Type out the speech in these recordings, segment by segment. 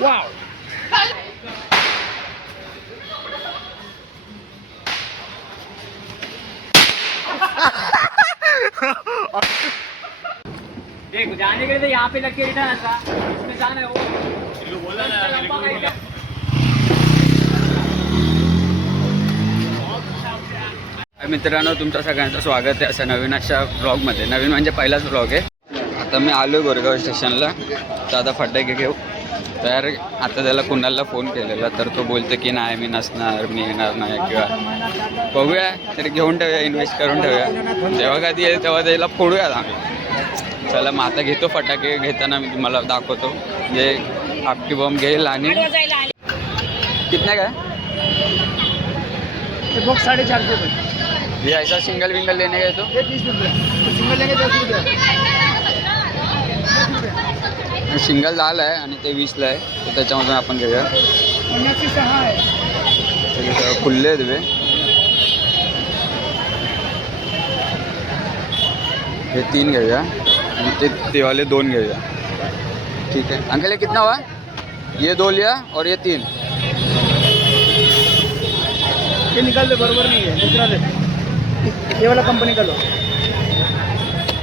Wow देख जाने के लिए तो यहाँ पे लग के रिटर्न आता इसमें जाना है वो बोला ना मित्रांनो तुमचं सगळ्यांचं स्वागत आहे अशा नवीन अशा व्लॉगमध्ये. नवीन म्हणजे पहिलाच व्लॉग आहे. आता मी आलो आहे गोरेगाव स्टेशनला. तर आता फटाके घेऊ. तर आता त्याला कुणाला फोन केलेला तर तो बोलतो की नाही मी नसणार, मी येणार नाही किंवा बघूया तरी घेऊन ठेवूया, इन्व्हेस्ट करून ठेवूया. जेव्हा कधी येईल तेव्हा त्याला फोडूया आम्ही. चला मग आता घेतो फटाके. घेताना मी तुम्हाला दाखवतो. जे आपटी बॉम्ब घेईल आणि कितना काय बॉक्स 450 रुपये. ये ऐसा सिंगल विंगल लेने गए तो ये 30 रुपये सिंगल लेंगे 10 रुपये. सिंगल 10ला आहे आणि ते 20ला आहे. तर त्याच्यामधून आपण घेऊया. 6 आहे. खुल्ले आहेत वे. हे 3 घेऊया आणि ते वाले 2 घेऊया. ठीक है अंकल ये कितना हुआ? ये 2 लिया और ये 3. ये निकाल दे बरोबर नहीं है दूसरा दे. ये वाला कंपनी का लो.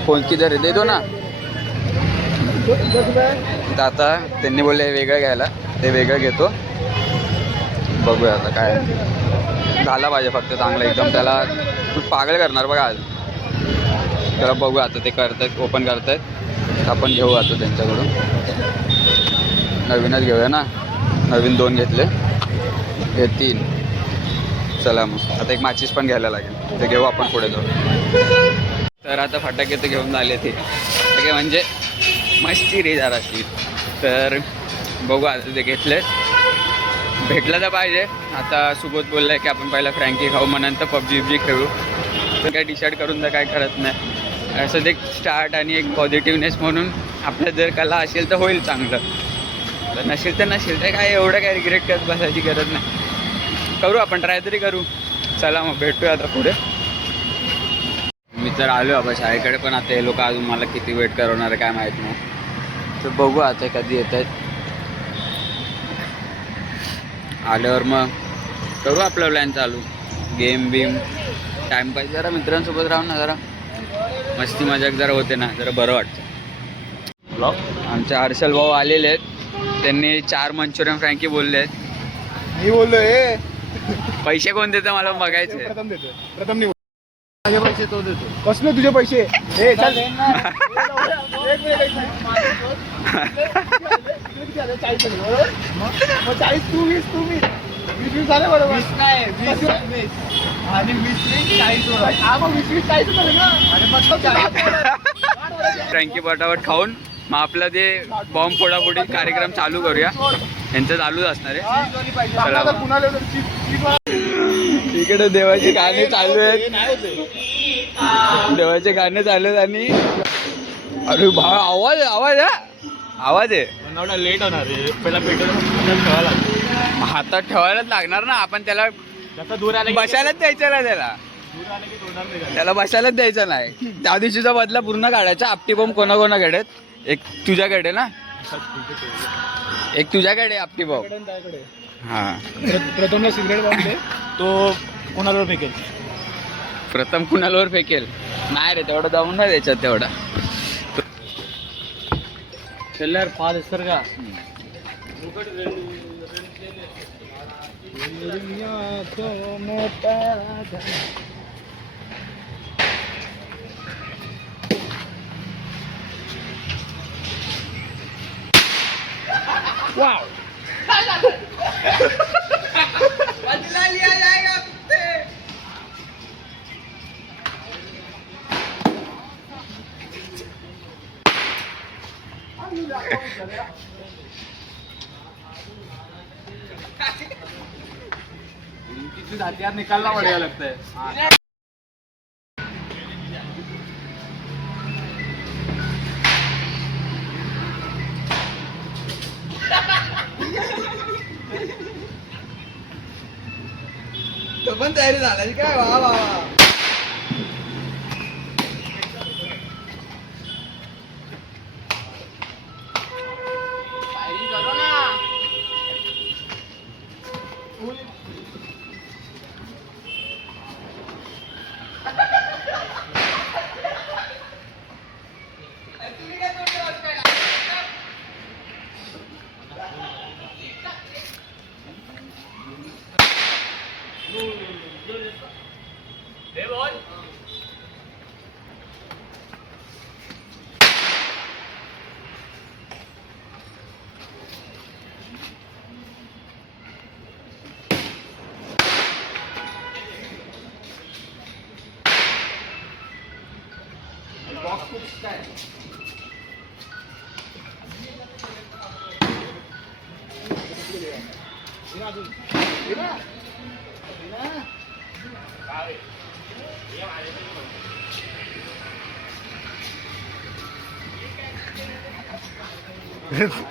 फोन किधर आहे दे दो ना. 10 रुपये. तर आता त्यांनी बोलले वेगळं घ्यायला. ते वेगळं घेतो. बघूया आता काय झाला पाहिजे फक्त चांगलं एकदम. त्याला पागल करणार बघा आज. त्याला बघूया आता ते करतायत ओपन करतायत. आपण घेऊ आता त्यांच्याकडून. नवीनच घेऊया ना. नवीन 2 घेतले. हे 3. चला मग आता एक माचीस पण घ्यायला लागेल. ते घेऊ आपण पुढे जाऊ. तर आता फटाके तर घेऊन आले ते. फटाके म्हणजे मस्ती रे जराशी. तर बघू आता ते घेतले. भेटलं तर पाहिजे. आता सुबोध बोलला आहे की आपण पहिला फ्रँकी खाऊ मग नंतर पबजी खेळू. तर काही डिसाईड करून तर काय करत नाही. असं एक स्टार्ट आणि एक पॉझिटिव्हनेस म्हणून आपल्या जर कला असेल तर होईल चांगलं. तर नसेल तर काय एवढं काय रिग्रेट करत बसायची गरज नाही. करू आपण ट्राय तरी करू. चला मग भेटूया आता पुढे. मी तर आलो बाबा शाळेकडे पण आता हे लोक अजून मला किती वेट करवणार आहे काय माहीत नाही. तर बघू आता कधी येत आहेत. आल्यावर मग करू आपलं प्लॅन चालू. गेम बीम टाईमपास जरा मित्रांसोबत राहून ना जरा मस्ती मजाक जरा होते ना जरा बरं वाटतं. आमचे हर्षल भाऊ आलेले आहेत. त्यांनी 4 मंचुरियन फ्रँकी बोलले आहेत. मी बोललोय पैसे कोण देतं मला बघायचं. प्रथम देतो. प्रथम नाही माझे पैसे तो देतो. कसले तुझे पैसे? हे चल. मग 40 तू 20 तू 20 झाले बरोबर. 20 नाही 20 आणि 20 40 झाले ना. फ्रँकी पटापट खाऊन मग आपलं ते बॉम्ब फोडाफोडी कार्यक्रम चालू करूया. यांचं चालूच असणार आहे. इकडे देवाचे गाणे चालू आहेत. देवाचे गाणे चालू आहेत आणि अरे भाव आवाज आवाज आहे. लेट होणार आहे. पहिला पेट्रोल ठेवायला लागेल. हातात ठेवायलाच लागणार ना. आपण त्याला दूर आले बसायलाच द्यायचं ना. त्याला बसायलाच द्यायचं नाही. त्या दिवशीचा बदला पूर्ण काढायचा. आपटी बॉम्ब कोणाकोणाकडे आहेत? एक तुझ्याकडे ना. एक तुझ्याकडे आपटी बॉम्ब. हां प्रथमला सिगरेट बॉम्ब दे. तो कोणावर फेकेल. प्रथम कुणालवर फेकेल. नाही रे तेवढं जाऊन नाही त्याच्यात तेवढा. कलर पाद सर का वाव हथियार निकालना बढ़िया लगता है. तो पण तयारी झाली काय. वा वा वा. बॉक्स खूप काय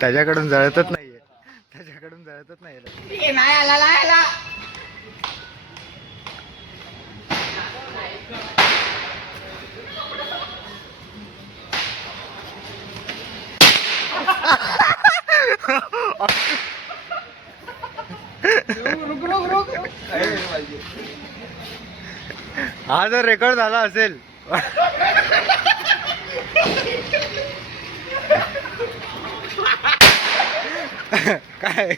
त्याच्याकडून जळतच नाहीये, त्याच्याकडून जळतच नाहीये. नाही आला नाही आला. हा जर रेकॉर्ड झाला असेल काय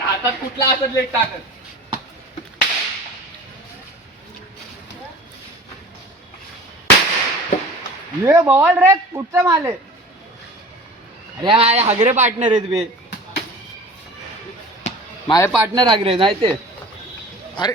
हातात कुठला हातात लेट टाकत. ये बॉल रे कुठचा माल आहे. अरे माझे हगरे पार्टनर आहेत बे, माझे पार्टनर हगरे नाही ते. अरे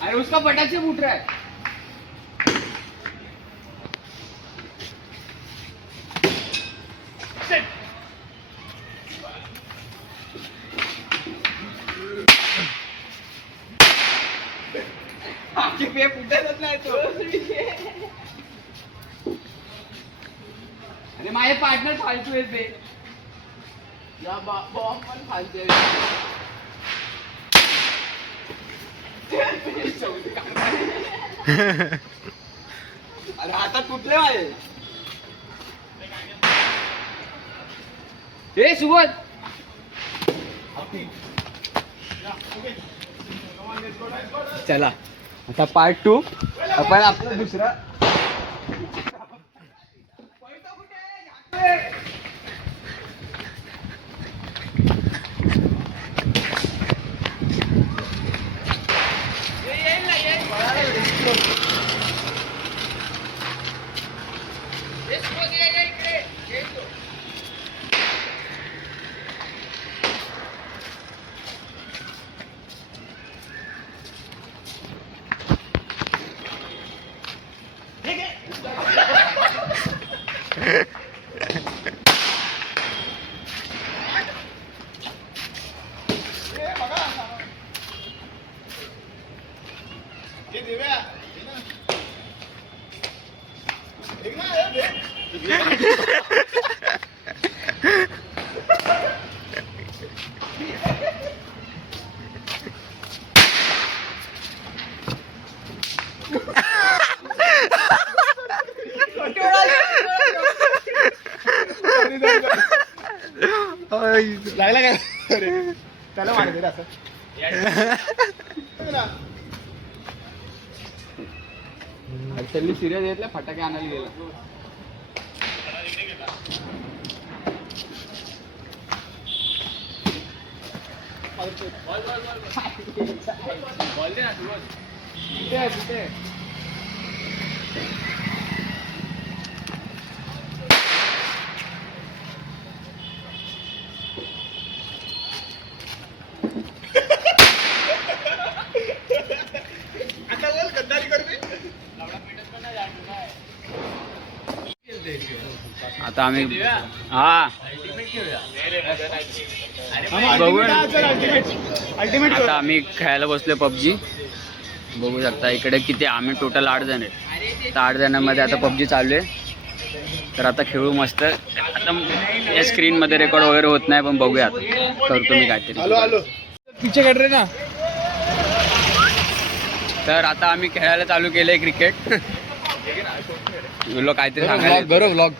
अरे उसका फटाक से फूट रहा है. आमचे पे फुटतच नाही तो. अरे माझे पार्टनर फालतू आहेत बे. या बॉम्ब पण फालतू आहे. अरे हातात कुठले माझे. हे सुबोध चला आता पार्ट 2 आपण आपला दुसरा लागला काय अरे त्याला मारते असं. त्यांनी सिरियस घेतला फटाके आणायला गेला. बॉल दे ना तिथे आता आम्ही हा बघूया. अल्टिमेट आता आम्ही खेळायला बसलोय पबजी. बघू शकता इकडे किती आम्ही टोटल 8 जण आहेत. तर 8 जणांमध्ये आता पबजी चालू आहे. तर आता खेळू मस्त. आता या स्क्रीनमध्ये रेकॉर्ड वगैरे होत नाही पण बघूया करतो मी काहीतरी. हॅलो पिछे काढ रे ना. तर आता आम्ही खेळायला चालू केलंय क्रिकेट. बोललो काहीतरी सांगायला. बरोबर व्लॉग.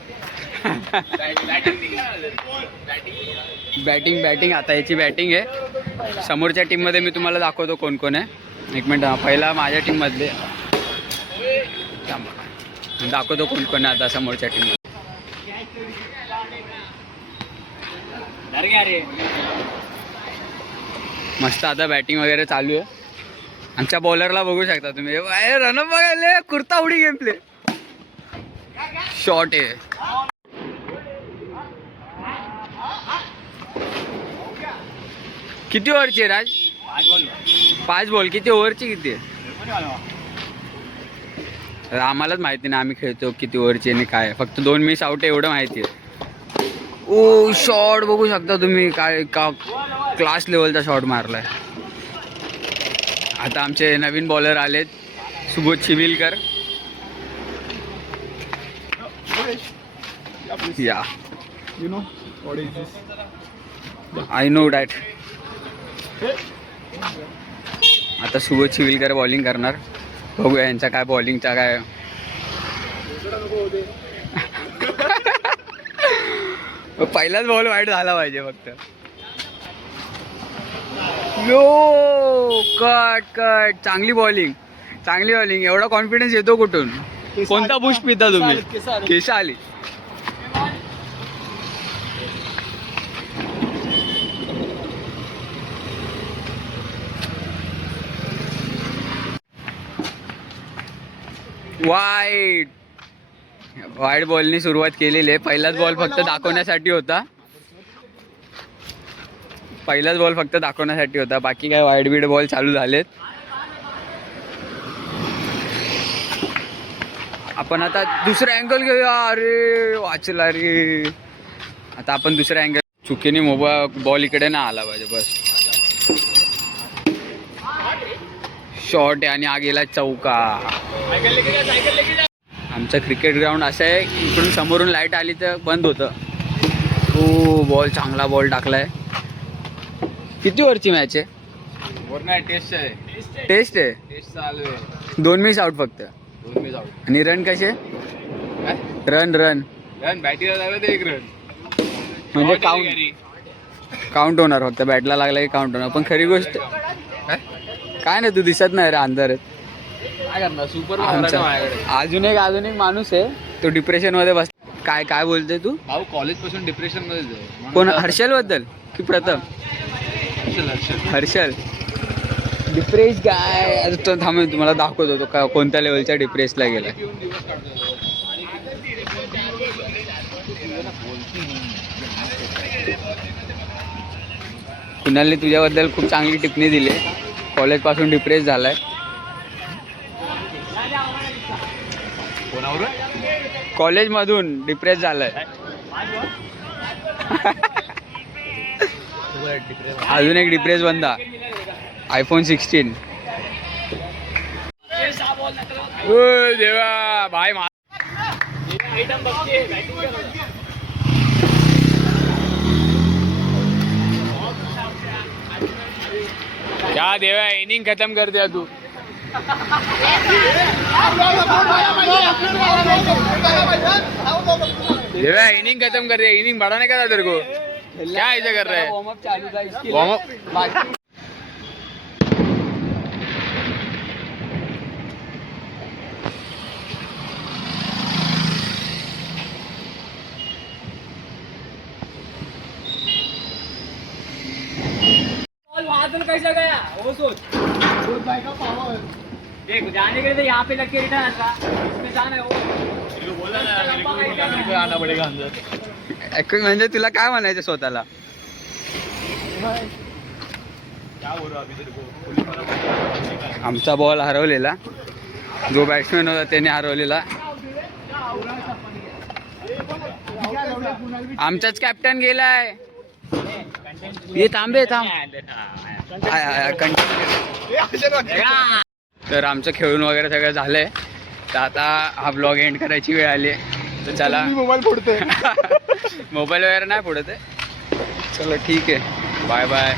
बॅटिंग आता याची बॅटिंग आहे. समोरच्या टीममध्ये मी तुम्हाला दाखवतो कोण कोण आहे. एक मिनिट पहिला माझ्या टीममधले दाखवतो कोण कोण आहे आता समोरच्या टीममध्ये. मस्त आता बॅटिंग वगैरे चालू आहे. आमच्या बॉलरला बघू शकता तुम्ही. रन बघायला कुर्ता उडी गेम प्ले. शॉट आहे. किती ओव्हरची आहे राज? 5 बॉल. किती ओव्हरची किती आहे? आम्हालाच माहिती नाही आम्ही खेळतो किती ओव्हरची आणि काय. फक्त 2 मिस आउट आहे एवढं माहिती आहे. ओ शॉट बघू शकता तुम्ही. काय का क्लास लेवलचा शॉट मारलाय. आता आमचे नवीन बॉलर आलेत सुबोध चिविलकर. या you know what is this. I know that. आता सुबोध चिविलकर बॉलिंग करणार. बघूया यांचा काय बॉलिंगचा काय. पहिलाच बॉल वाईट झाला पाहिजे फक्त. Low cut. चांगली बॉलिंग. एवढा कॉन्फिडन्स येतो कुठून? कोणता बुश पिता तुम्ही? केसा आली. वाईट बॉलनी सुरुवात केलेली आहे. पहिलाच बॉल फक्त दाखवण्यासाठी होता. बाकी काय वाईट बीट बॉल चालू झालेत. आपण आता दुसरा अँगल घेऊया. अरे वाचला रे. आता आपण दुसरा अँगल. चुकीने बॉल इकडे ना आला पाहिजे बस. शॉट आहे आणि हा गेला चौका. आमचं क्रिकेट ग्राउंड असं आहे इकडून समोरून लाईट आली तर बंद होतं. हो बॉल चांगला बॉल टाकलाय. किती ओव्हरची मॅच आहे? टेस्ट आहे. टेस्ट चालू आहे. 2 मिस आउट फक्त. 2 मिस आउट. आणि रन कसे? रन बॅटीला लागला ते 1 रन म्हणजे काउंट होणार फक्त. बॅटला लागला की काउंट होणार. पण खरी गोष्ट काय नाही तू दिसत नाही रे अंधारात. काय करणार सुपर अजून एक माणूस आहे तो डिप्रेशन मध्ये बस. काय बोलतोय तू? भाऊ कॉलेज पासून डिप्रेशन मध्येच आहे. कोण? हर्षल बद्दल की प्रथम? हर्षल डिप्रेस काय? आता तो थांब तुम्हाला दाखवतो तो का कोणत्या लेवलच्या डिप्रेसला गेला. कुणालने तुझ्याबद्दल खूप चांगली टिप्पणी दिली. कॉलेज पासून डिप्रेस झालाय. कॉलेज मधून डिप्रेस झालाय. अजून एक डिप्रेस बंदा iPhone 16. देवा भाई क्या देवा इनिंग खत्म कर दिया तू. देवा इनिंग खत्म कर दिया. इनिंग बढ़ाने का था तेरे को. क्या ऐसा कर रहा है? वार्म अप चालू था इसके लिए. वार्म अप कैसा गया वो सोच. देख जाने के लिए तो यहाँ पे लग के रिटर्न आता. इसमें जाना है वो. बोला ना आना पड़ेगा अंदर. म्हणजे तुला काय म्हणायचं स्वतःला? आमचा बॉल हरवलेला. जो बॅट्समॅन होता त्याने हरवलेला. आमचाच कॅप्टन गेलाय. ये थांबे थांब. तर आमचं खेळून वगैरे सगळं झालंय. तर आता हा ब्लॉग एंड करायची वेळ आली आहे. तर चला. मोबाईल फोडते. मोबाईल वगैरे नाही फोडत आहे. चलो ठीक आहे. Bye bye.